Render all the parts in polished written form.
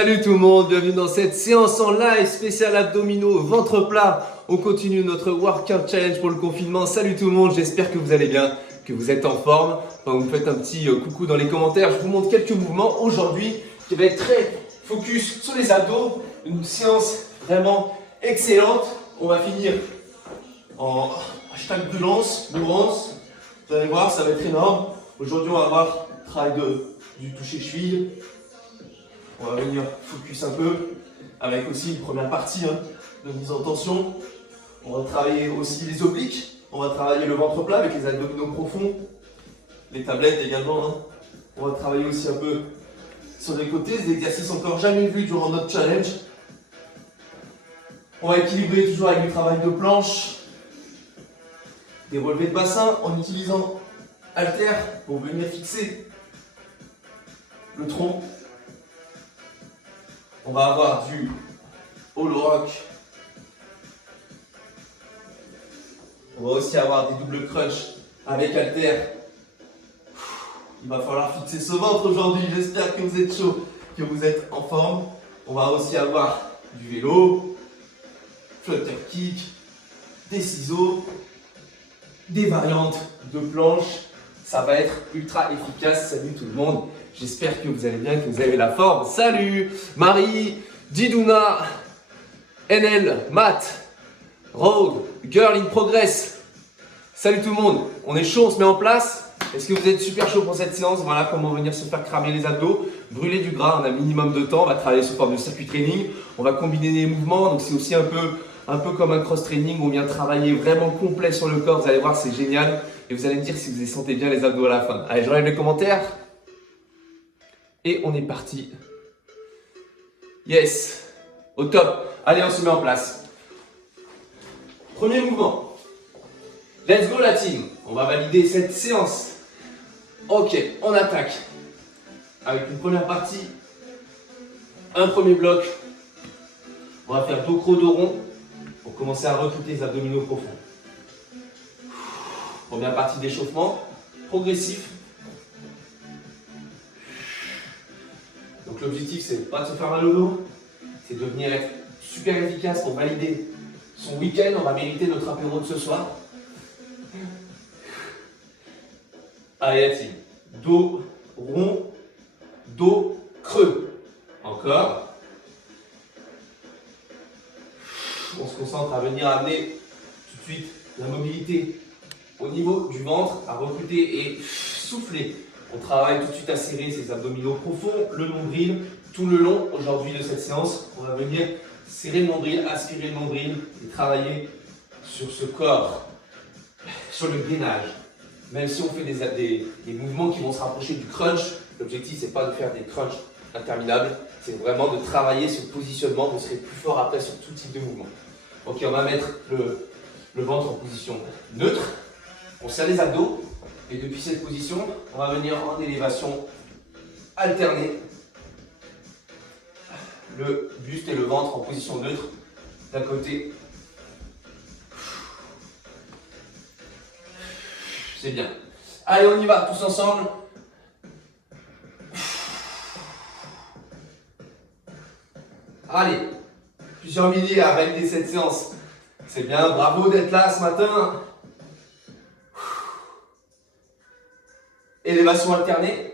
Salut tout le monde, bienvenue dans cette séance en live spéciale abdominaux, ventre plat. On continue notre workout challenge pour le confinement. Salut tout le monde, j'espère que vous allez bien, que vous êtes en forme. Enfin, vous me faites un petit coucou dans les commentaires. Je vous montre quelques mouvements aujourd'hui qui va être très focus sur les abdos. Une séance vraiment excellente. On va finir en hashtag brûlance, mouvance. Vous allez voir, ça va être énorme. Aujourd'hui, on va avoir travail du toucher cheville. On va venir focus un peu avec aussi une première partie de mise en tension. On va travailler aussi les obliques. On va travailler le ventre plat avec les abdominaux profonds. Les tablettes également. On va travailler aussi un peu sur les côtés. Des exercices encore jamais vus durant notre challenge. On va équilibrer toujours avec du travail de planche. Des relevés de bassin en utilisant haltères pour venir fixer le tronc. On va avoir du hollow rock. On va aussi avoir des double crunch avec haltères. Il va falloir fixer ce ventre aujourd'hui. J'espère que vous êtes chaud, que vous êtes en forme. On va aussi avoir du vélo, flutter kick, des ciseaux, des variantes de planche. Ça va être ultra efficace. Salut tout le monde. J'espère que vous allez bien, que vous avez la forme. Salut Marie, Didouna, NL, Matt, Rogue, Girl in Progress. Salut tout le monde. On est chaud, on se met en place. Est-ce que vous êtes super chaud pour cette séance? Voilà comment venir se faire cramer les abdos, brûler du gras. On a un minimum de temps. On va travailler sous forme de circuit training. On va combiner les mouvements. Donc c'est aussi un peu comme un cross training. On vient travailler vraiment complet sur le corps. Vous allez voir, c'est génial. Et vous allez me dire si vous sentez bien les abdos à la fin. Allez, je relève les commentaires. Et on est parti. Yes. Au top. Allez, on se met en place. Premier mouvement. Let's go la team. On va valider cette séance. Ok, on attaque. Avec une première partie. Un premier bloc. On va faire dos creux, dos rond. Pour commencer à recruter les abdominaux profonds. Première partie d'échauffement. Progressif. Donc l'objectif, c'est pas de se faire mal au dos, c'est de venir être super efficace pour valider son week-end. On va mériter notre apéro de ce soir. Allez la team. Dos rond, dos creux. Encore. On se concentre à venir amener tout de suite la mobilité au niveau du ventre, à recruter et souffler. On travaille tout de suite à serrer ces abdominaux profonds, le nombril, tout le long aujourd'hui de cette séance. On va venir serrer le nombril, aspirer le nombril et travailler sur ce corps, sur le gainage. Même si on fait des mouvements qui vont se rapprocher du crunch, l'objectif c'est pas de faire des crunchs interminables, c'est vraiment de travailler ce positionnement. Vous serez plus fort après sur tout type de mouvement. Ok, on va mettre le ventre en position neutre. On serre les abdos. Et depuis cette position, on va venir en élévation alternée. Le buste et le ventre en position neutre d'un côté. C'est bien. Allez, on y va tous ensemble. Allez, plusieurs milliers à valider cette séance. C'est bien, bravo d'être là ce matin. Élévation alternée.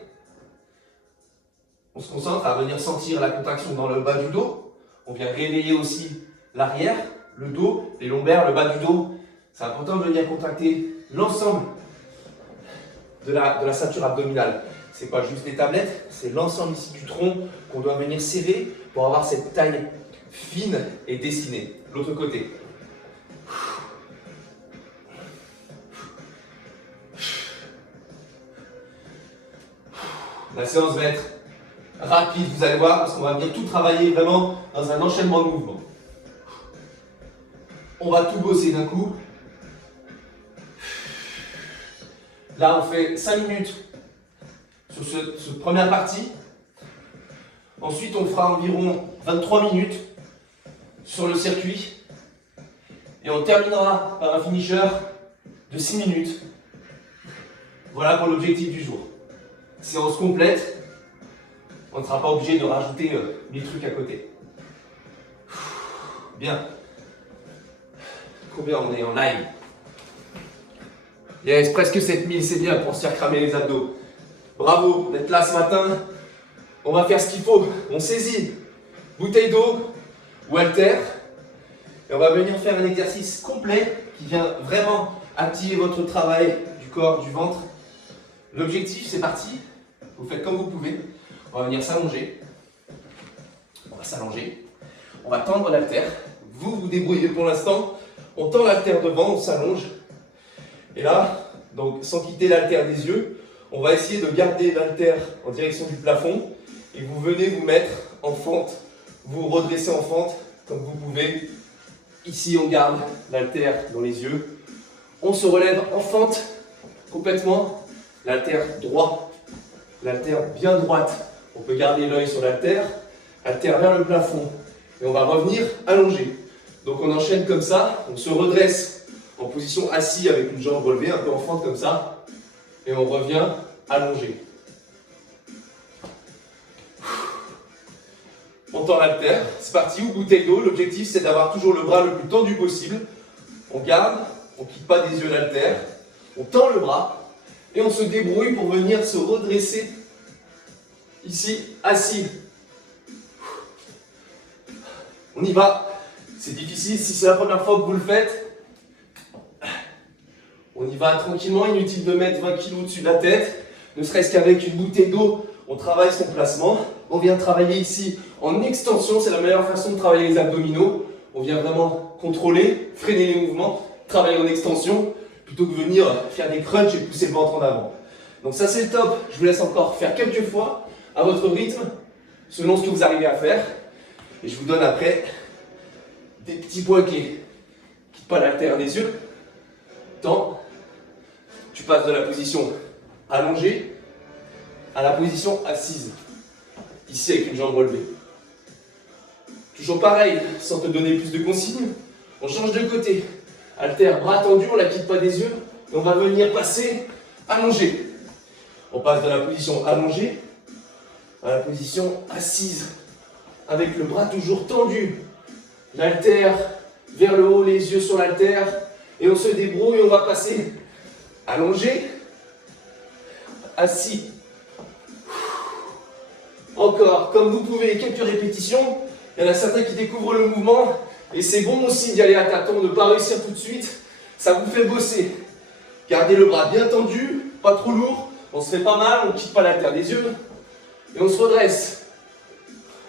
On se concentre à venir sentir la contraction dans le bas du dos. On vient réveiller aussi l'arrière, le dos, les lombaires, le bas du dos. C'est important de venir contracter l'ensemble de la ceinture abdominale. Ce n'est pas juste les tablettes, c'est l'ensemble ici du tronc qu'on doit venir serrer pour avoir cette taille fine et dessinée. L'autre côté. La séance va être rapide, vous allez voir, parce qu'on va venir tout travailler vraiment dans un enchaînement de mouvements. On va tout bosser d'un coup. Là, on fait 5 minutes sur cette première partie. Ensuite, on fera environ 23 minutes sur le circuit. Et on terminera par un finisher de 6 minutes. Voilà pour l'objectif du jour. Séance complète. On ne sera pas obligé de rajouter 1000 trucs à côté. Bien. Combien on est en live? Yes, presque 7000, c'est bien pour se faire cramer les abdos. Bravo d'être là ce matin. On va faire ce qu'il faut. On saisit bouteille d'eau ou haltère. Et on va venir faire un exercice complet qui vient vraiment activer votre travail du corps, du ventre. L'objectif, c'est parti. Vous faites comme vous pouvez. On va venir s'allonger. On va s'allonger. On va tendre l'haltère. Vous vous débrouillez pour l'instant. On tend l'haltère devant, on s'allonge. Et là, donc sans quitter l'haltère des yeux, on va essayer de garder l'haltère en direction du plafond. Et vous venez vous mettre en fente. Vous redressez en fente comme vous pouvez. Ici, on garde l'haltère dans les yeux. On se relève en fente complètement. L'haltère droit. L'haltère bien droite. On peut garder l'œil sur l'haltère. Haltère vers le plafond. Et on va revenir allongé. Donc on enchaîne comme ça. On se redresse en position assis avec une jambe relevée, un peu en fente comme ça. Et on revient allongé. On tend l'haltère. C'est parti, ou bouteille d'eau. L'objectif, c'est d'avoir toujours le bras le plus tendu possible. On garde. On ne quitte pas des yeux l'haltère. On tend le bras. Et on se débrouille pour venir se redresser ici, assis. On y va. C'est difficile si c'est la première fois que vous le faites. On y va tranquillement. Inutile de mettre 20 kg au-dessus de la tête. Ne serait-ce qu'avec une bouteille d'eau, on travaille son placement. On vient travailler ici en extension. C'est la meilleure façon de travailler les abdominaux. On vient vraiment contrôler, freiner les mouvements, travailler en extension, plutôt que venir faire des crunchs et pousser le ventre en avant. Donc ça, c'est le top. Je vous laisse encore faire quelques fois à votre rythme, selon ce que vous arrivez à faire. Et je vous donne après des petits points clés. Quitte pas l'haltère des yeux. Tends. Tu passes de la position allongée à la position assise. Ici avec une jambe relevée. Toujours pareil, sans te donner plus de consignes. On change de côté. Haltère, bras tendu, on ne la quitte pas des yeux. Et on va venir passer allongé. On passe de la position allongée à la position assise. Avec le bras toujours tendu. L'haltère vers le haut, les yeux sur l'haltère. Et on se débrouille, on va passer allongé, assis. Encore, comme vous pouvez, quelques répétitions. Il y en a certains qui découvrent le mouvement. Et c'est bon aussi d'y aller à tâtons, de ne pas réussir tout de suite. Ça vous fait bosser. Gardez le bras bien tendu, pas trop lourd. On se fait pas mal, on ne quitte pas l'haltère des yeux. Et on se redresse.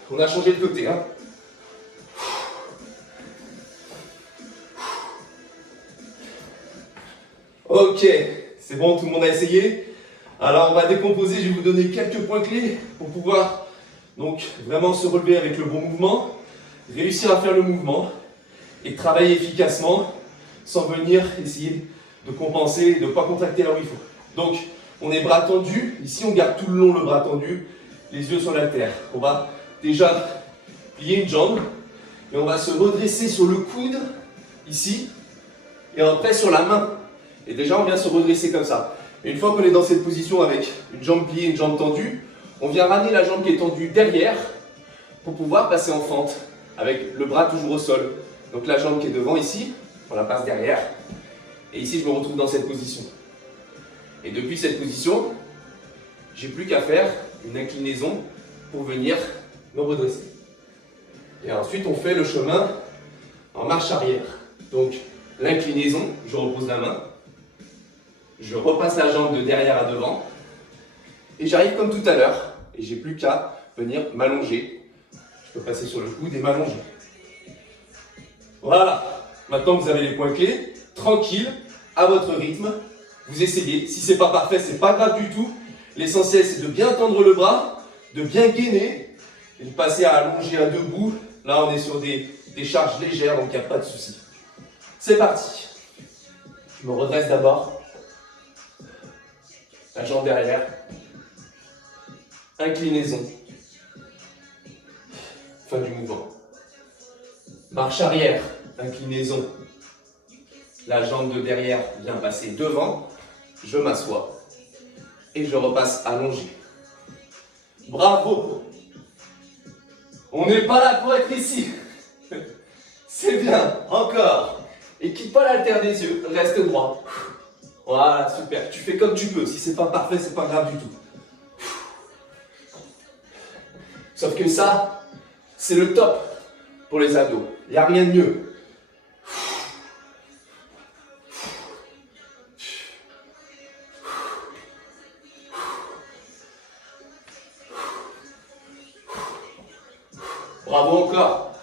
On a changé de côté. Hein. Ok, c'est bon, tout le monde a essayé. Alors on va décomposer, je vais vous donner quelques points clés pour pouvoir donc vraiment se relever avec le bon mouvement, réussir à faire le mouvement et travailler efficacement sans venir essayer de compenser et de ne pas contracter là où il faut. Donc on est bras tendus, ici on garde tout le long le bras tendu, les yeux sur l'haltère. On va déjà plier une jambe et on va se redresser sur le coude ici et après sur la main. Et déjà on vient se redresser comme ça. Et une fois qu'on est dans cette position avec une jambe pliée, une jambe tendue, on vient ramener la jambe qui est tendue derrière pour pouvoir passer en fente avec le bras toujours au sol. Donc la jambe qui est devant ici, on la passe derrière. Et ici je me retrouve dans cette position. Et depuis cette position, j'ai plus qu'à faire une inclinaison pour venir me redresser. Et ensuite on fait le chemin en marche arrière. Donc l'inclinaison, je repose la main. Je repasse la jambe de derrière à devant. Et j'arrive comme tout à l'heure. Et j'ai plus qu'à venir m'allonger. Je peux passer sur le coude et m'allonger. Voilà. Maintenant vous avez les points clés. Tranquille, à votre rythme. Vous essayez. Si c'est pas parfait, c'est pas grave du tout. L'essentiel c'est de bien tendre le bras, de bien gainer et de passer à allonger à debout. Là on est sur des charges légères, donc il n'y a pas de souci. C'est parti. Je me redresse d'abord. La jambe derrière, inclinaison, fin du mouvement. Marche arrière, inclinaison, la jambe de derrière vient passer devant, je m'assois et je repasse allongé. Bravo! On n'est pas là pour être ici. C'est bien, encore. Et quitte pas l'haltère des yeux, reste droit. Voilà, super. Tu fais comme tu peux. Si c'est pas parfait, c'est pas grave du tout. Sauf que ça, c'est le top pour les abdos. Il n'y a rien de mieux. Bravo encore.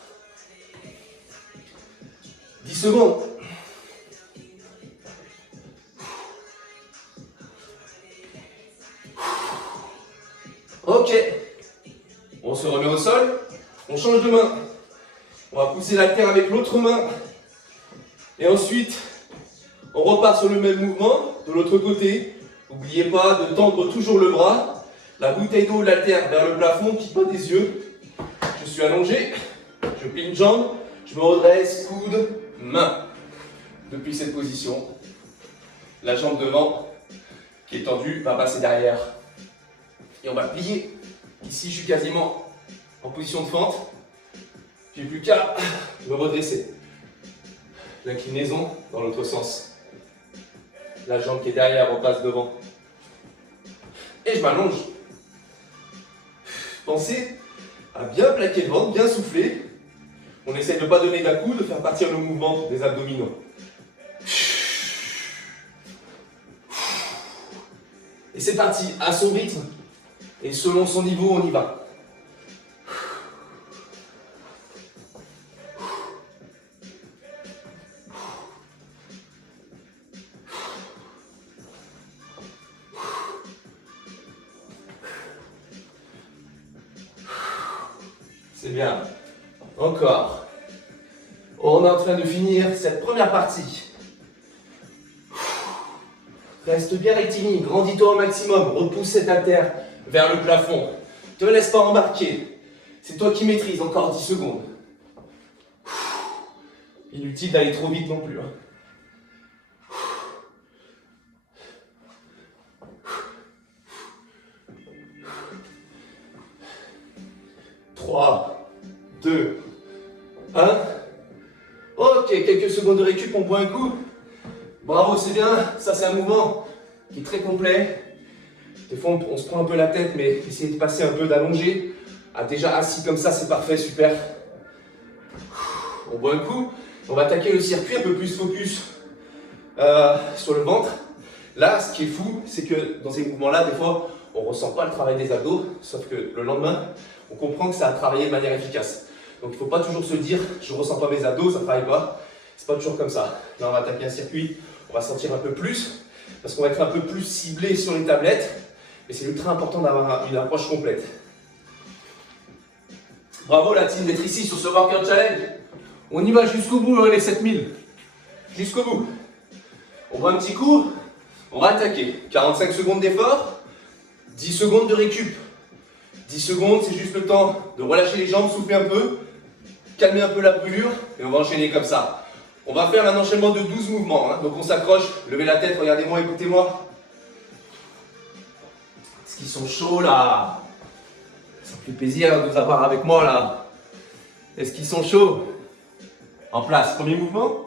10 secondes. Ok. On se remet au sol. On change de main. On va pousser la terre avec l'autre main. Et ensuite, on repart sur le même mouvement de l'autre côté. N'oubliez pas de tendre toujours le bras. La bouteille d'eau, la terre vers le plafond, qui pas des yeux. Je suis allongé, je plie une jambe, je me redresse, coude, main. Depuis cette position, la jambe devant, qui est tendue, va passer derrière. Et on va plier. Ici, je suis quasiment en position de fente. J'ai plus qu'à me redresser. L'inclinaison dans l'autre sens. La jambe qui est derrière repasse devant. Et je m'allonge. Pensez à bien plaquer le ventre, bien souffler. On essaie de ne pas donner d'un-coup, de faire partir le mouvement des abdominaux. Et c'est parti, à son rythme et selon son niveau, on y va. C'est bien. Encore. On est en train de finir cette première partie. Reste bien rectiligne, grandis-toi au maximum, repousse cette haltère vers le plafond. Ne te laisse pas embarquer. C'est toi qui maîtrises, encore 10 secondes. Inutile d'aller trop vite non plus. 3, 2, 1. Ok, quelques secondes de récup, on boit un coup. Bravo, c'est bien. Ça, c'est un mouvement qui est très complet. Des fois, on se prend un peu la tête, mais essayez de passer un peu, d'allonger. Ah, déjà assis comme ça, c'est parfait, super. On boit un coup. On va attaquer le circuit un peu plus focus sur le ventre. Là, ce qui est fou, c'est que dans ces mouvements-là, des fois, on ne ressent pas le travail des abdos, sauf que le lendemain, on comprend que ça a travaillé de manière efficace. Donc il ne faut pas toujours se dire, je ne ressens pas mes abdos, ça ne travaille pas. C'est pas toujours comme ça. Là, on va attaquer un circuit, on va sentir un peu plus, parce qu'on va être un peu plus ciblé sur les tablettes. Mais c'est ultra important d'avoir une approche complète. Bravo la team d'être ici sur ce workout challenge. On y va jusqu'au bout, les 7000. Jusqu'au bout. On voit un petit coup, on va attaquer. 45 secondes d'effort, 10 secondes de récup. 10 secondes, c'est juste le temps de relâcher les jambes, souffler un peu, calmer un peu la brûlure, et on va enchaîner comme ça. On va faire un enchaînement de 12 mouvements. Hein. Donc on s'accroche, levez la tête, regardez-moi, écoutez-moi. Est-ce qu'ils sont chauds là? Ça me fait plaisir de vous avoir avec moi là. Est-ce qu'ils sont chauds? En place, premier mouvement.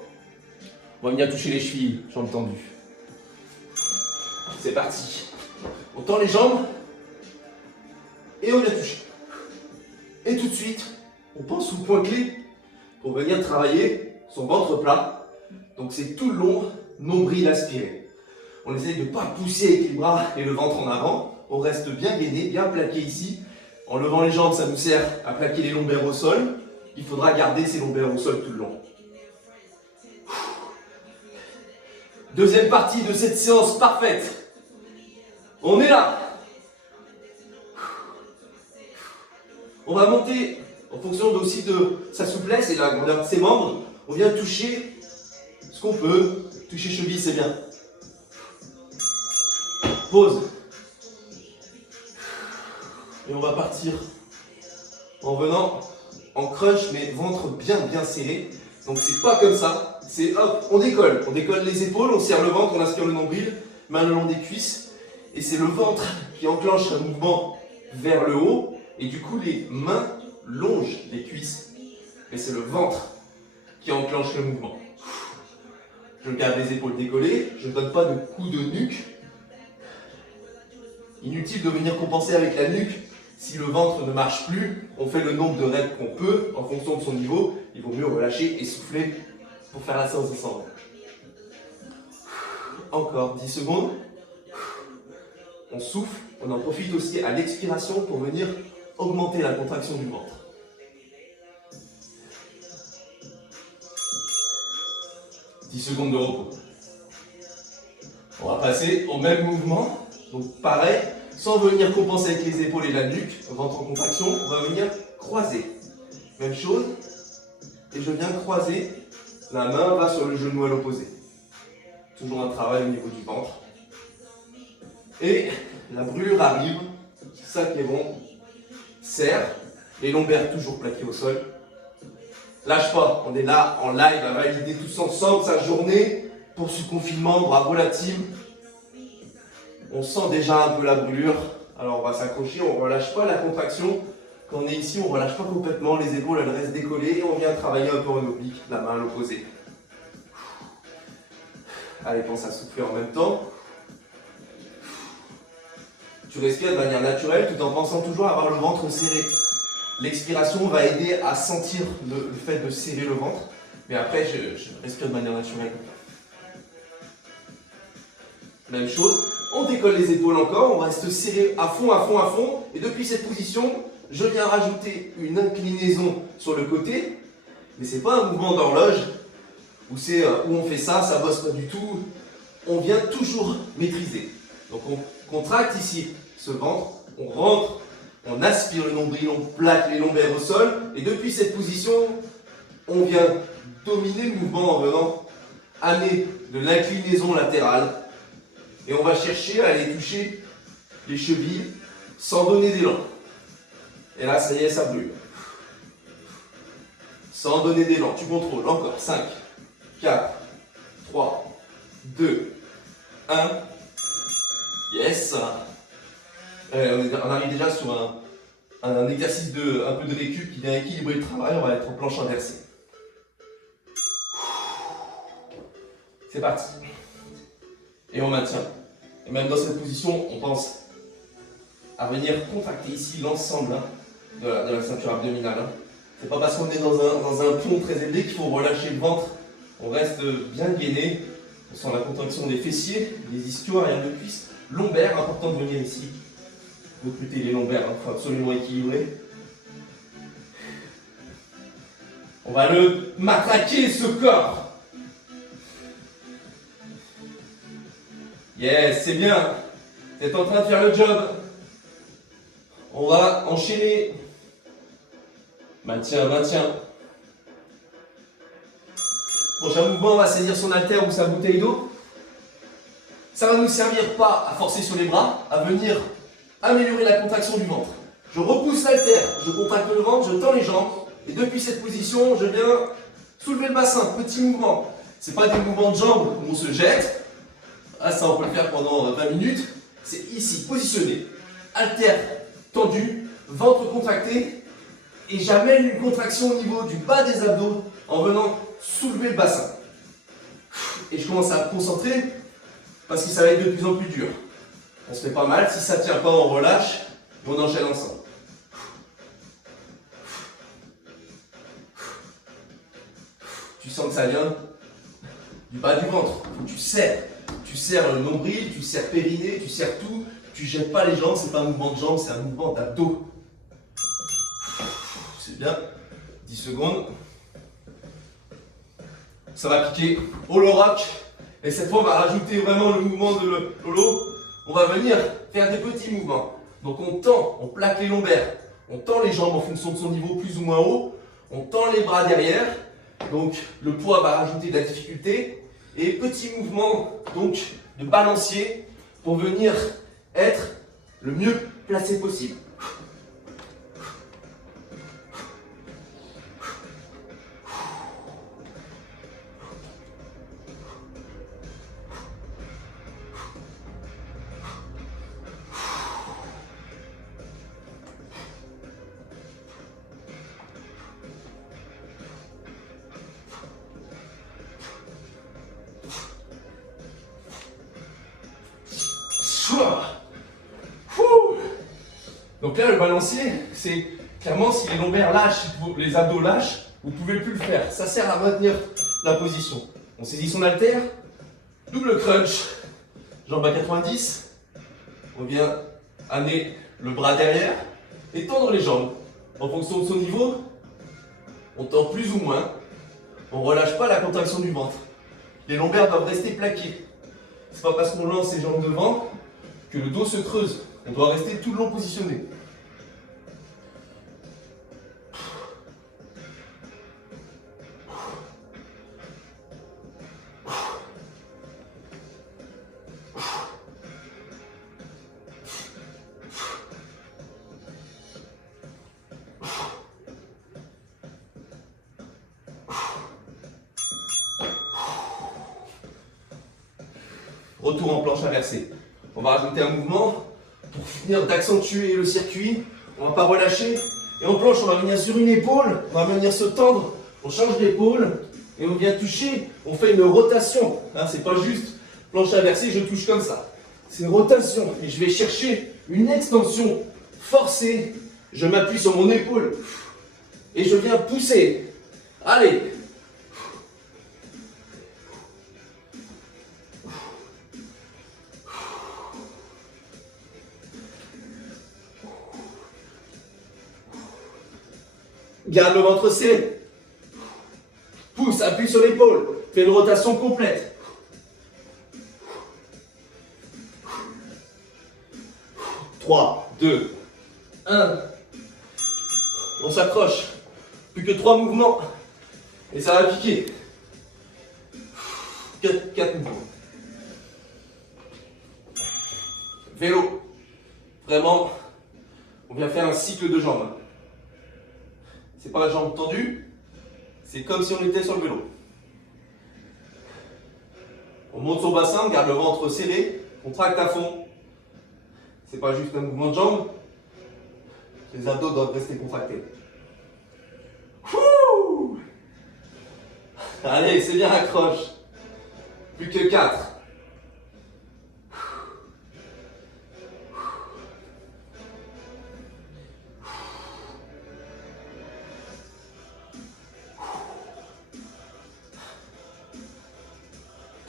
On va venir toucher les chevilles, jambes tendues. C'est parti. On tend les jambes et on vient toucher. Et tout de suite, on pense au point clé pour venir travailler son ventre plat. Donc c'est tout le long, nombril aspiré. On essaye de ne pas pousser avec les bras et le ventre en avant. On reste bien gainé, bien plaqué ici. En levant les jambes, ça nous sert à plaquer les lombaires au sol. Il faudra garder ces lombaires au sol tout le long. Deuxième partie de cette séance parfaite. On est là. On va monter en fonction aussi de sa souplesse et de la grandeur de ses membres. On vient toucher ce qu'on peut. Toucher cheville, c'est bien. Pause. Et on va partir en venant en crunch, mais ventre bien serré. Donc c'est pas comme ça, c'est hop, on décolle les épaules, on serre le ventre, on inspire le nombril, main le long des cuisses. Et c'est le ventre qui enclenche un mouvement vers le haut. Et du coup les mains longe les cuisses, mais c'est le ventre qui enclenche le mouvement. Je garde les épaules décollées, je ne donne pas de coup de nuque. Inutile de venir compenser avec la nuque. Si le ventre ne marche plus, on fait le nombre de reps qu'on peut en fonction de son niveau. Il vaut mieux relâcher et souffler pour faire la séance descendante. Encore 10 secondes. On souffle, on en profite aussi à l'expiration pour venir augmenter la contraction du ventre. « 10 secondes de repos. On va passer au même mouvement. Donc pareil, sans venir compenser avec les épaules et la nuque, ventre en contraction, on va venir croiser. Même chose. Et je viens croiser. La main va sur le genou à l'opposé. Toujours un travail au niveau du ventre. Et la brûlure arrive. C'est ça qui est bon. Serre. Les lombaires toujours plaqués au sol. Lâche pas. On est là en live à valider tous ensemble sa journée pour ce confinement. Bravo la team. On sent déjà un peu la brûlure. Alors on va s'accrocher. On ne relâche pas la contraction. Quand on est ici, on ne relâche pas complètement. Les épaules elles restent décollées. Et on vient travailler un peu en oblique. La main à l'opposé. Allez, pense à souffler en même temps. Tu respires de manière naturelle tout en pensant toujours avoir le ventre serré. L'expiration va aider à sentir le fait de serrer le ventre. Mais après, je respire de manière naturelle. Même chose, on décolle les épaules encore, on reste serré à fond, à fond, à fond. Et depuis cette position, je viens rajouter une inclinaison sur le côté. Mais ce n'est pas un mouvement d'horloge où on fait ça, ça bosse pas du tout. On vient toujours maîtriser. Donc on contracte ici ce ventre, on rentre, on aspire le nombril, on plaque les lombaires au sol. Et depuis cette position, on vient dominer le mouvement en venant amener de l'inclinaison latérale. Et on va chercher à aller toucher les chevilles sans donner d'élan. Et là, ça y est, ça brûle. Sans donner d'élan, tu contrôles. Encore 5, 4, 3, 2, 1. Yes. On arrive déjà sur un exercice un peu de récup qui vient équilibrer le travail. On va être en planche inversée. C'est parti. Et on maintient. Et même dans cette position, on pense à venir contracter ici l'ensemble de la ceinture abdominale. C'est pas parce qu'on est dans un pont très élevé qu'il faut relâcher le ventre. On reste bien gainé. On sent la contraction des fessiers, les ischios, arrière de cuisse, lombaires. Important de venir ici. Recruter les lombaires, il faut absolument équilibrer. On va le matraquer ce corps. Yes, c'est bien. Vous êtes en train de faire le job. On va enchaîner. Maintien, maintien. Prochain mouvement, on va saisir son haltère ou sa bouteille d'eau. Ça va nous servir pas à forcer sur les bras, à venir améliorer la contraction du ventre. Je repousse l'haltère, je contracte le ventre, je tends les jambes. Et depuis cette position, je viens soulever le bassin. Petit mouvement. Ce n'est pas des mouvements de jambes où on se jette. Ah, ça, on peut le faire pendant 20 minutes. C'est ici, positionné. Haltère tendu, ventre contracté. Et j'amène une contraction au niveau du bas des abdos en venant soulever le bassin. Et je commence à me concentrer parce que ça va être de plus en plus dur. On se fait pas mal. Si ça ne tient pas, on relâche et on enchaîne ensemble. Tu sens que ça vient du bas du ventre. Tu serres. Tu serres le nombril, tu serres périnée, tu serres tout. Tu ne jettes pas les jambes, c'est pas un mouvement de jambes, c'est un mouvement d'abdos. C'est bien. 10 secondes. Ça va piquer. Holo rock. Et cette fois, on va rajouter vraiment le mouvement de l'holo. On va venir faire des petits mouvements. Donc on tend, on plaque les lombaires. On tend les jambes en fonction de son niveau plus ou moins haut. On tend les bras derrière. Donc le poids va rajouter de la difficulté. Et petit mouvement donc de balancier pour venir être le mieux placé possible. Donc là, le balancier, c'est clairement si les lombaires lâchent, si les abdos lâchent, vous ne pouvez plus le faire. Ça sert à maintenir la position. On saisit son haltère, double crunch, jambe à 90. On vient amener le bras derrière et tendre les jambes. En fonction de son niveau, on tend plus ou moins. On ne relâche pas la contraction du ventre. Les lombaires doivent rester plaqués. C'est pas parce qu'on lance les jambes devant que le dos se creuse. On doit rester tout le long positionné. Retour en planche inversée. On va rajouter un mouvement pour finir d'accentuer le circuit. On ne va pas relâcher. Et en planche, on va venir sur une épaule. On va venir se tendre. On change d'épaule. Et on vient toucher. On fait une rotation. Hein, c'est pas juste planche inversée, je touche comme ça. C'est une rotation. Et je vais chercher une extension forcée. Je m'appuie sur mon épaule. Et je viens pousser. Allez. Garde le ventre serré. Pousse, appuie sur l'épaule. Fais une rotation complète. Trois, 2, 1. On s'accroche. Plus que 3 mouvements. Et ça va piquer. 4 mouvements. Vélo. Vraiment, on vient faire un cycle de jambes. C'est pas la jambe tendue, c'est comme si on était sur le vélo. On monte son bassin, garde le ventre serré, contracte à fond. C'est pas juste un mouvement de jambe, les abdos doivent rester contractés. Ouh. Allez, c'est bien, accroche. Plus que 4.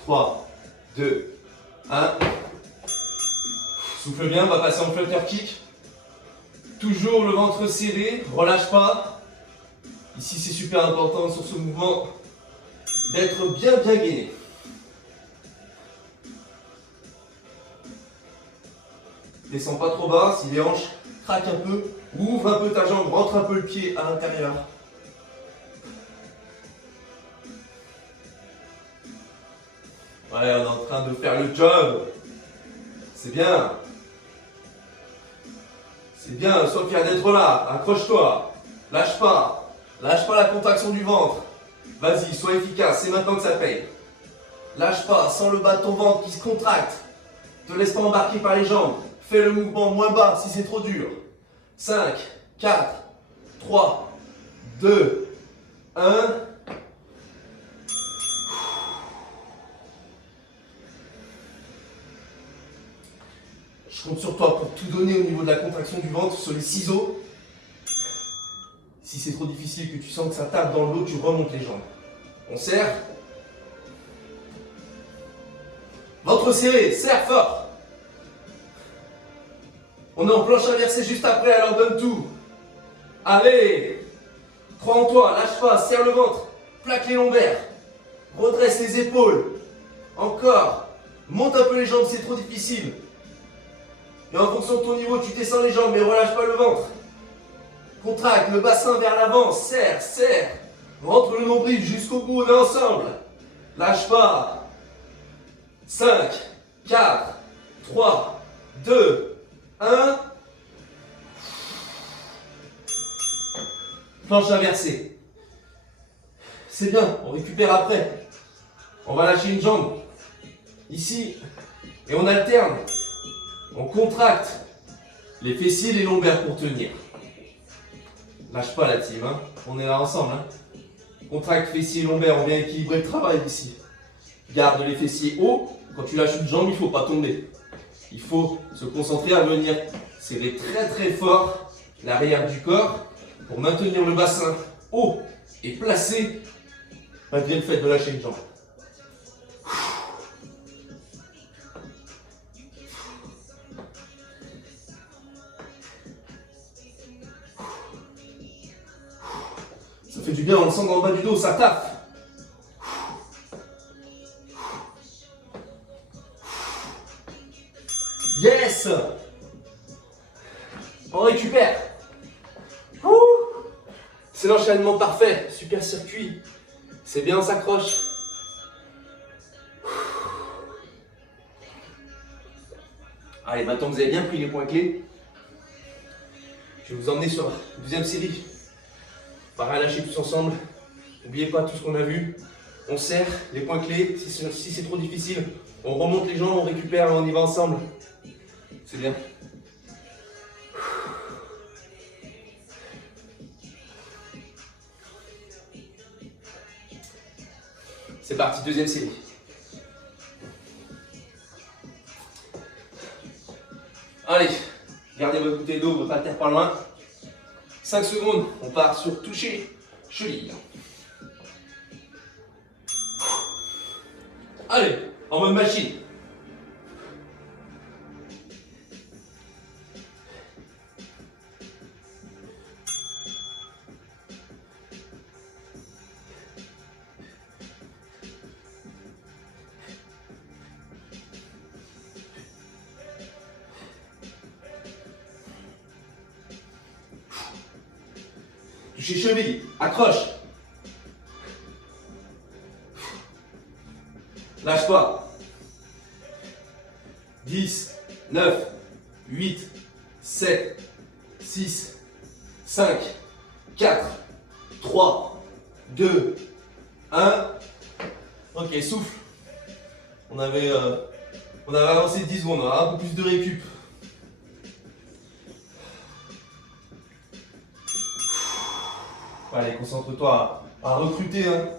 3, 2, 1. Souffle bien, on va passer en flutter kick. Toujours le ventre serré, relâche pas. Ici, c'est super important sur ce mouvement d'être bien gainé. Descends pas trop bas, si les hanches craquent un peu, ouvre un peu ta jambe, rentre un peu le pied à l'intérieur. Ouais, on est en train de faire le job. C'est bien. C'est bien, sois fier d'être là. Accroche-toi. Lâche pas. Lâche pas la contraction du ventre. Vas-y, sois efficace. C'est maintenant que ça paye. Lâche pas. Sens le bas de ton ventre qui se contracte. Te laisse pas embarquer par les jambes. Fais le mouvement moins bas si c'est trop dur. 5, 4, 3, 2, 1. Je compte sur toi pour tout donner au niveau de la contraction du ventre sur les ciseaux. Si c'est trop difficile, que tu sens que ça tape dans le dos, tu remontes les jambes. On serre. Ventre serré, serre fort. On est en planche inversée juste après, alors donne tout. Allez. Crois en toi, lâche pas, serre le ventre. Plaque les lombaires. Redresse les épaules. Encore. Monte un peu les jambes, c'est trop difficile. Et en fonction de ton niveau, tu descends les jambes, mais relâche pas le ventre. Contracte le bassin vers l'avant, serre, serre. Rentre le nombril jusqu'au bout, on est ensemble. Lâche pas. 5, 4, 3, 2, 1. Planche inversée. C'est bien, on récupère après. On va lâcher une jambe. Ici. Et on alterne. On contracte les fessiers et les lombaires pour tenir. Lâche pas la team, hein. On est là ensemble. Hein. Contracte fessiers et lombaires, on vient équilibrer le travail ici. Garde les fessiers hauts. Quand tu lâches une jambe, il ne faut pas tomber. Il faut se concentrer à venir Serrez très très fort l'arrière du corps pour maintenir le bassin haut et placé malgré le fait de lâcher une jambe. Ça fait du bien, on le sent dans le bas du dos, ça tape. Yes! On récupère. C'est l'enchaînement parfait, super circuit. C'est bien, on s'accroche. Allez, maintenant que vous avez bien pris les points clés, je vais vous emmener sur la deuxième série. On va relâcher tous ensemble. N'oubliez pas tout ce qu'on a vu. On serre les points clés. Si c'est trop difficile, on remonte les jambes, on récupère et on y va ensemble. C'est bien. C'est parti, deuxième série. Allez, gardez votre bouteille d'eau, votre haltère pas loin. 5 secondes, on part sur toucher, cheville. Allez, en mode machine. Toucher cheville, accroche. Lâche pas. 10, 9, 8, 7, 6, 5, 4, 3, 2, 1. Ok, souffle. On avait avancé 10 secondes, on a un peu plus de récup. Allez, concentre-toi à recruter. Hein.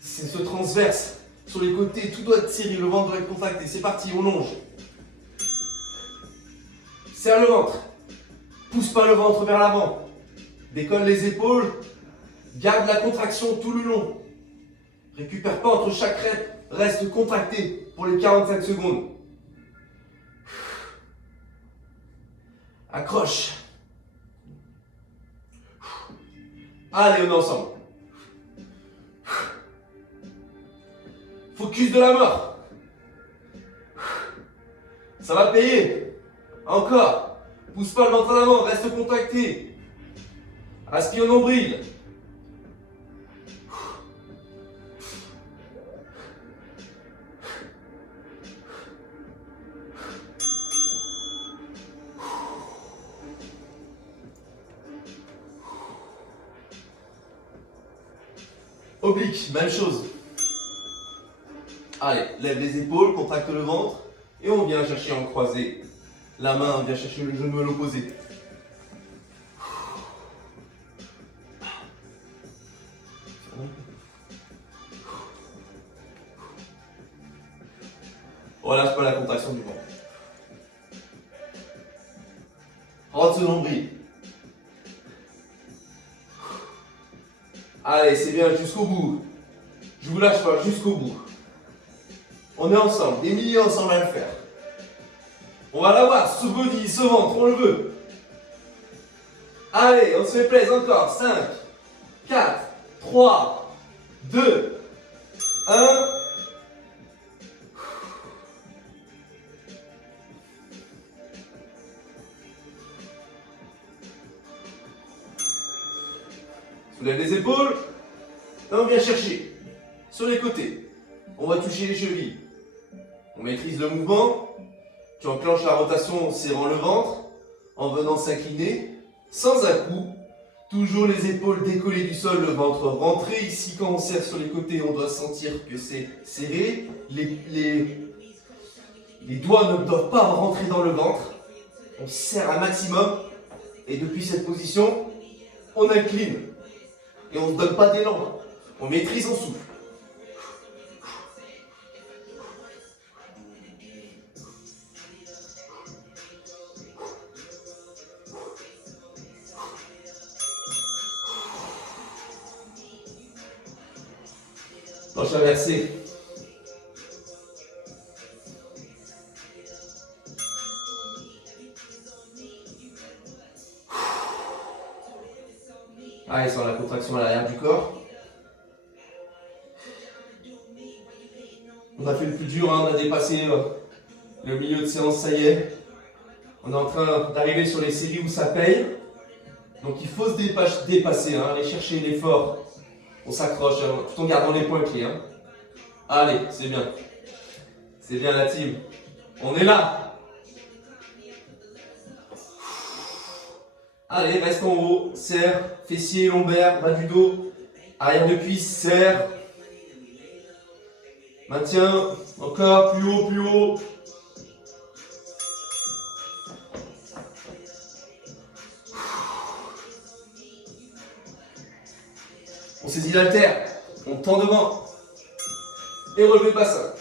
C'est ce transverse. Sur les côtés, tout doit être serré, le ventre doit être contracté. C'est parti, on longe. Serre le ventre. Pousse pas le ventre vers l'avant. Décolle les épaules. Garde la contraction tout le long. Récupère pas entre chaque rep. Reste contracté pour les 45 secondes. Accroche. Allez, on est ensemble. Focus de la mort. Ça va payer. Encore. Pousse pas le ventre en avant, reste contracté. Aspire au nombril. Oblique, même chose. Allez, lève les épaules, contracte le ventre et on vient chercher en croisé. La main, on vient chercher le genou à l'opposé. Relâche pas la contraction du ventre. Rentre ce nombril. Allez, c'est bien, jusqu'au bout. Je vous lâche pas, jusqu'au bout. On est ensemble, des milliers ensemble à le faire. On va l'avoir, ce body, ce ventre, on le veut. Allez, on se fait plaisir encore. 5, 4, 3, 2, 1. Soulève les épaules. Là, on vient chercher sur les côtés. On va toucher les chevilles. On maîtrise le mouvement. Tu enclenches la rotation en serrant le ventre, en venant s'incliner, sans un coup. Toujours les épaules décollées du sol, le ventre rentré. Ici, quand on serre sur les côtés, on doit sentir que c'est serré. Les doigts ne doivent pas rentrer dans le ventre. On serre un maximum. Et depuis cette position, on incline. Et on ne donne pas d'élan. On maîtrise, on souffle. Planche inversée. Allez, sur la contraction à l'arrière du corps. On a fait le plus dur, hein, on a dépassé le milieu de séance, ça y est. On est en train d'arriver sur les séries où ça paye. Donc il faut se dépasser, hein, aller chercher l'effort. On s'accroche, hein, tout en gardant les points clés. Hein. Allez, c'est bien. C'est bien la team. On est là. Allez, reste en haut. Serre, fessier, lombaire, bas du dos. Arrière de cuisse, serre. Maintiens. Encore, plus haut, plus haut. On saisit l'haltère. On tend devant. Et relevé le bassin.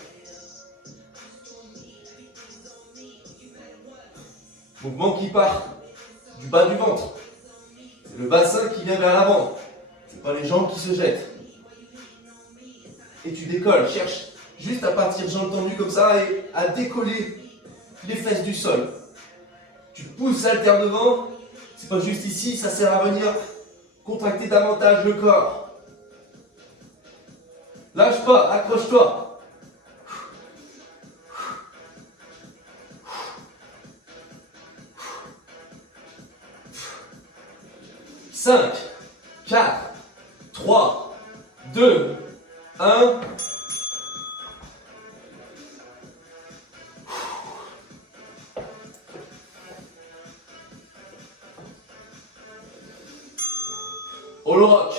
Mouvement qui part du bas du ventre. C'est le bassin qui vient vers l'avant. C'est pas les jambes qui se jettent. Et tu décolles. Cherche juste à partir jambes tendues comme ça et à décoller les fesses du sol. Tu pousses l'haltère devant. C'est pas juste ici, ça sert à venir contracter davantage le corps. Lâche pas, accroche-toi. 5, 4, 3, 2, 1. All rock.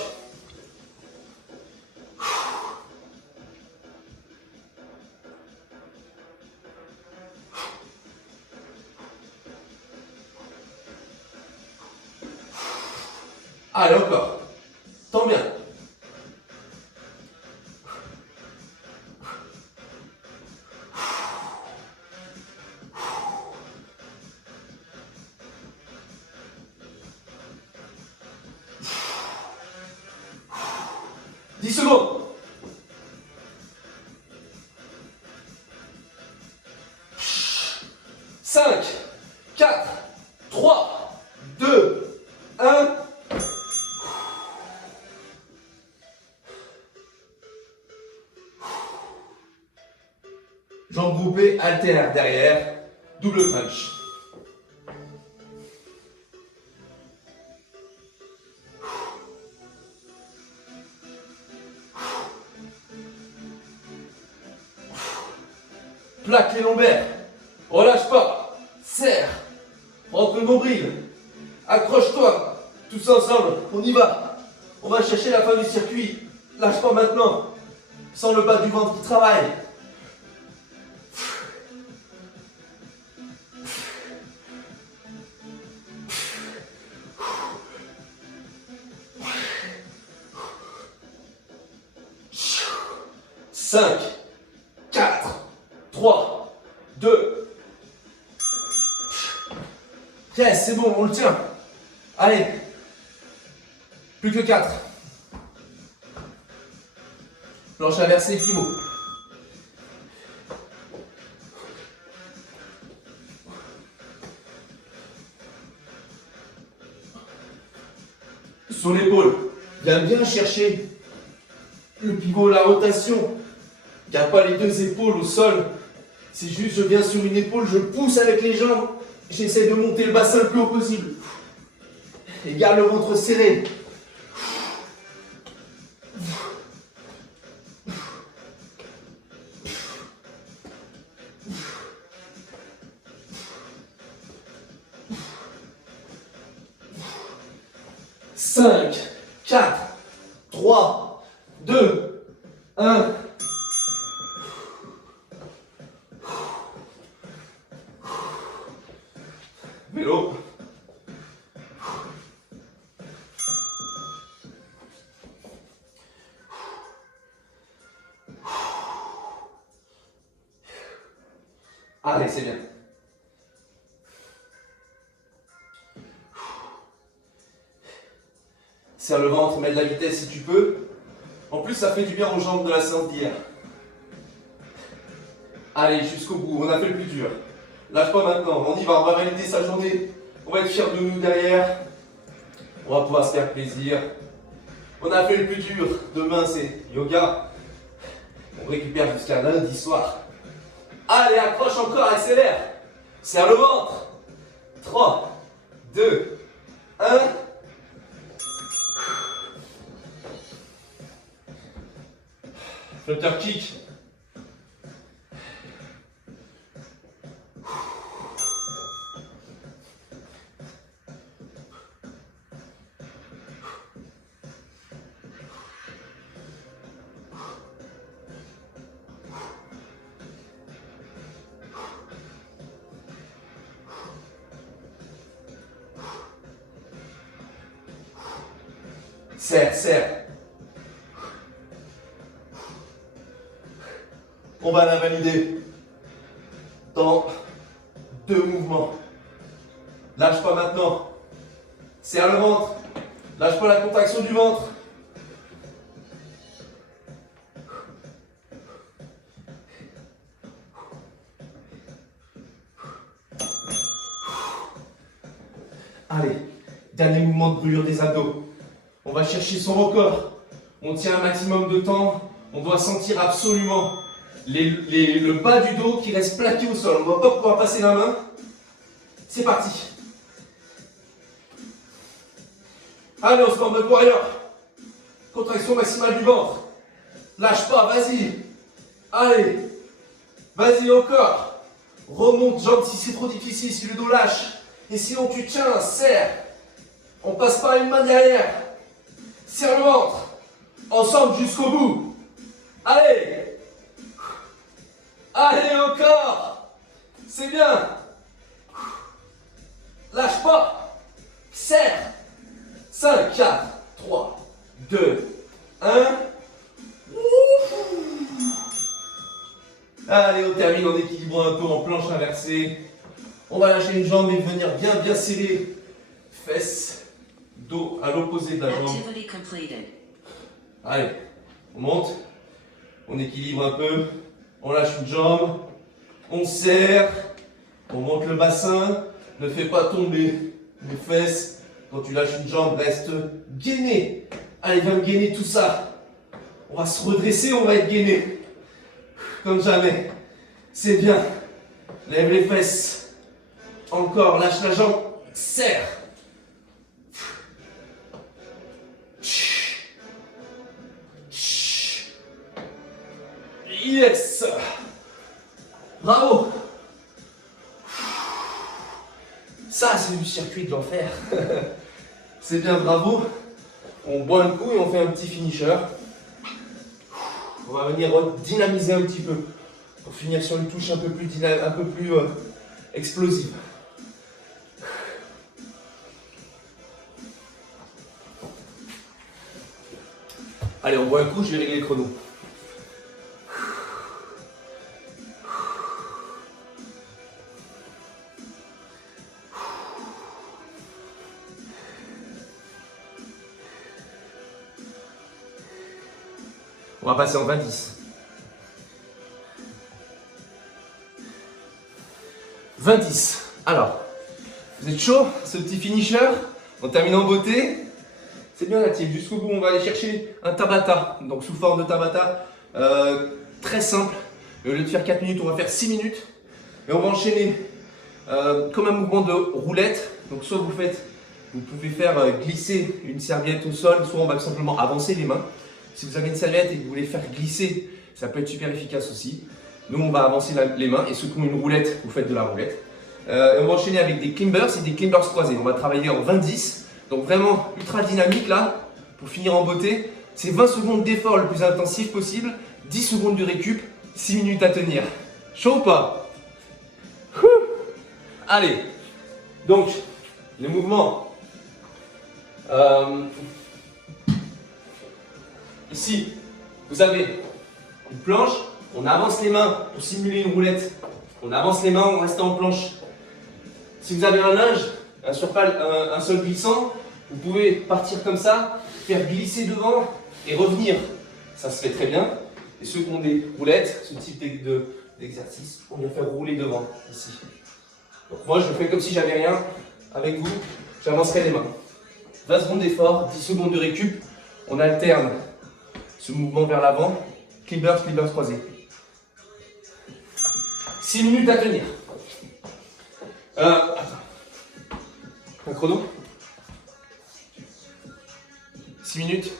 Allez, encore. Tends bien. Dix secondes. Cinq, 4, 3, 2, 1. Jambes groupées, haltères derrière, double crunch. Plaque les lombaires, relâche pas, serre, rentre le nombril, accroche-toi, tous ensemble, on y va. On va chercher la fin du circuit, lâche pas maintenant, sens le bas du ventre qui travaille. Cinq, 4, 3, 2. Yes, c'est bon, on le tient. Allez, plus que 4. Planche inversée, pivot. Sur l'épaule, viens bien chercher le pivot, la rotation. Garde pas les deux épaules au sol. C'est juste, je viens sur une épaule, je pousse avec les jambes. J'essaie de monter le bassin le plus haut possible. Et garde le ventre serré. Cinq, 4, 3, 2, 1. Vélo. Allez, c'est bien. Serre le ventre, mets de la vitesse si tu peux. En plus, ça fait du bien aux jambes de la séance d'hier. Allez, jusqu'au bout, on a fait le plus dur. Lâche pas maintenant, on y va, on va valider sa journée. On va être fiers de nous derrière. On va pouvoir se faire plaisir. On a fait le plus dur. Demain, c'est yoga. On récupère jusqu'à lundi soir. Allez, accroche encore, accélère. Serre le ventre. 3, 2, 1. Flutter kick. Serre, serre. On va la valider dans 2 mouvements. Lâche pas maintenant. Serre le ventre. Lâche pas la contraction du ventre. Allez, dernier mouvement de brûlure des abdos. On va chercher son record. On tient un maximum de temps. On doit sentir absolument le bas du dos qui reste plaqué au sol. On ne va pas pouvoir passer la main. C'est parti. Allez, on se met en mode warrior. Contraction maximale du ventre. Lâche pas, vas-y. Allez. Vas-y encore. Remonte, jambe si c'est trop difficile, si le dos lâche. Et sinon tu tiens, serre. On passe pas une main derrière. Serre le ventre. Ensemble jusqu'au bout. Allez. Allez encore. C'est bien. Lâche pas. Serre. 5, 4, 3, 2, 1. Allez, on termine en équilibrant un peu en planche inversée. On va lâcher une jambe et venir bien serrer. Fesses, dos à l'opposé de la jambe. Allez, on monte. On équilibre un peu. On lâche une jambe. On serre. On monte le bassin. Ne fais pas tomber les fesses. Quand tu lâches une jambe, reste gainé. Allez, viens me gainer tout ça. On va se redresser, on va être gainé. Comme jamais. C'est bien. Lève les fesses. Encore, lâche la jambe. Serre. Yes. Bravo. Ça, c'est du circuit de l'enfer. C'est bien, bravo. On boit un coup et on fait un petit finisher. On va venir dynamiser un petit peu pour finir sur une touche un peu plus explosive. Allez, on boit un coup, je vais régler le chrono. On va passer en 20-10. 20-10. Alors, vous êtes chaud? Ce petit finisher. On termine en beauté. C'est bien la team. Jusqu'au bout, on va aller chercher un Tabata. Donc, sous forme de Tabata. Très simple. Au lieu de faire 4 minutes, on va faire 6 minutes. Et on va enchaîner comme un mouvement de roulette. Donc, soit vous pouvez faire glisser une serviette au sol, soit on va simplement avancer les mains. Si vous avez une serviette et que vous voulez faire glisser, ça peut être super efficace aussi. Nous, on va avancer les mains et ceux qui ont une roulette, vous faites de la roulette. Et on va enchaîner avec des climbers et des climbers croisés. On va travailler en 20-10. Donc vraiment ultra dynamique là, pour finir en beauté. C'est 20 secondes d'effort le plus intensif possible, 10 secondes de récup, 6 minutes à tenir. Chaud ou pas? Allez, donc les mouvements. Ici, vous avez une planche, on avance les mains pour simuler une roulette. On avance les mains, on reste en planche. Si vous avez un linge, un sol glissant, vous pouvez partir comme ça, faire glisser devant et revenir. ça se fait très bien. Et ceux qui ont des roulettes, ce type d'exercice, on vient faire rouler devant, ici. Donc moi, je fais comme si j'avais rien. Avec vous, j'avancerai les mains. 20 secondes d'effort, 10 secondes de récup. On alterne ce mouvement vers l'avant. Climbers, climbers croisés. 6 minutes à tenir. Attends. Un chrono. 6 minutes.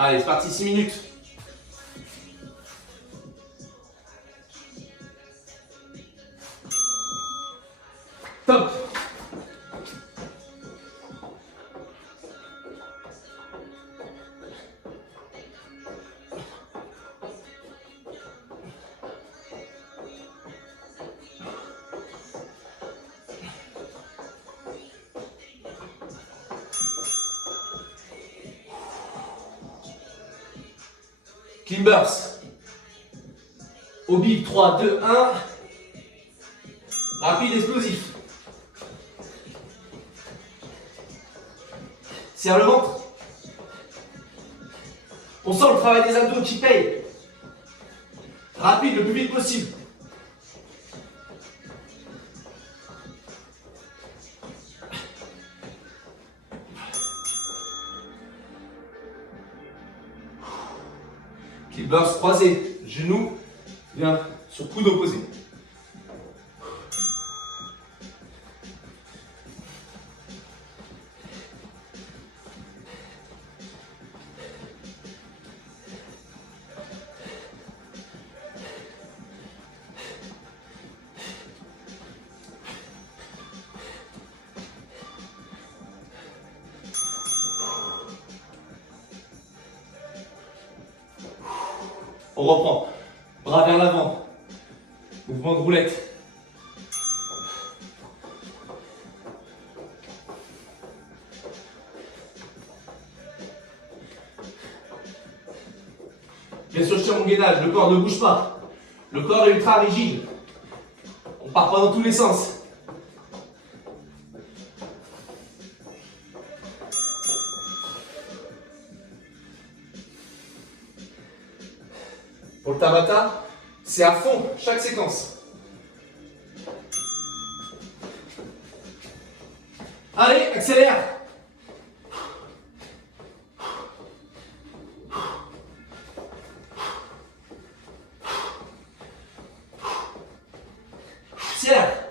Allez, c'est parti, 6 minutes. Top. Climbers. Au bip, 3, 2, 1. Rapide, explosif. Serre le ventre. On sent le travail des abdos qui paye. Rapide, le plus vite possible. Climbers croisé, genou, viens sur coude opposé. On reprend. Bras vers l'avant. Mouvement de roulette. Bien sûr, je tiens mon gainage. Le corps ne bouge pas. Le corps est ultra rigide. On part pas dans tous les sens. Pour le Tabata, c'est à fond chaque séquence. Allez, accélère. Accélère.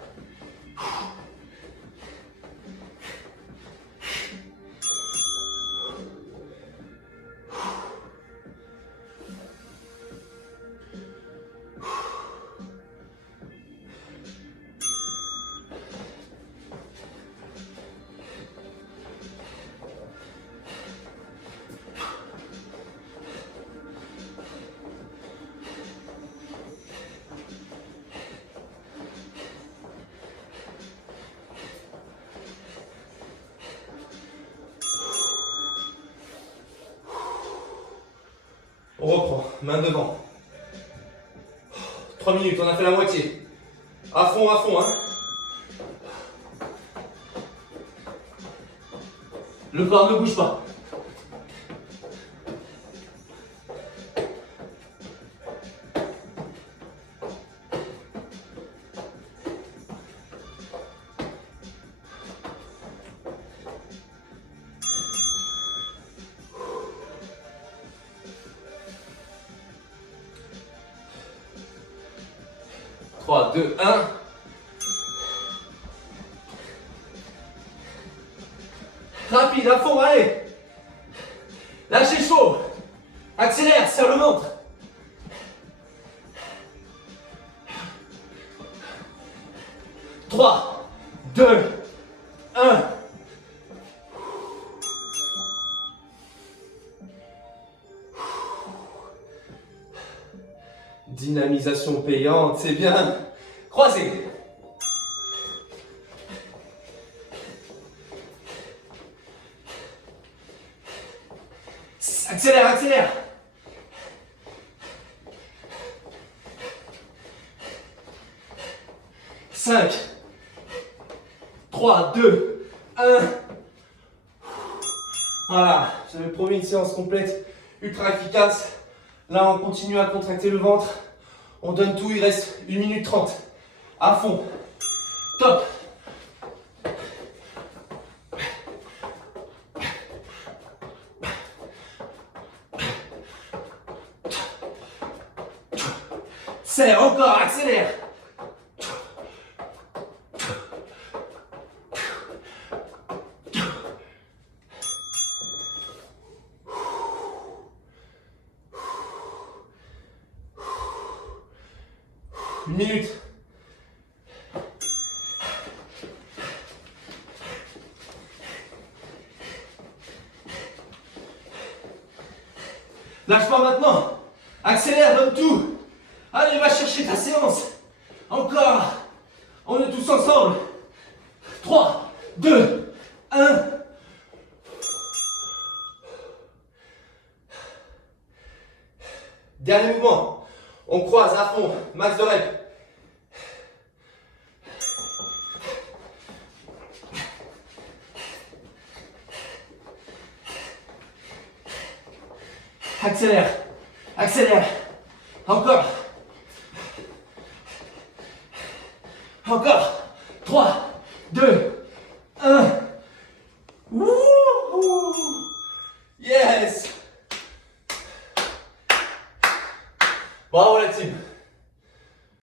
On reprend, main devant. 3 minutes, on a fait la moitié. À fond, hein. Le corps ne bouge pas. Trois, deux, un. Rapide, à fond, allez. Lâchez chaud. Accélère, serre le ventre. 3, 2, 1. Dynamisation payante, c'est bien. Croisé. Accélère, accélère. 5, 3, 2, 1. Voilà, j'avais promis une séance complète, ultra efficace. Là, on continue à contracter le ventre. On donne tout, il reste 1 minute 30. À fond. Top. Serre, encore, accélère. Une minute. Lâche pas maintenant. Accélère, donne tout. Allez, va chercher ta séance. Encore. On est tous ensemble. 3, 2, 1. Dernier mouvement. On croise à fond. Max de reps. Accélère. Accélère. Encore. Encore. 3, 2, 1. Wouhou! Yes! Bravo la team!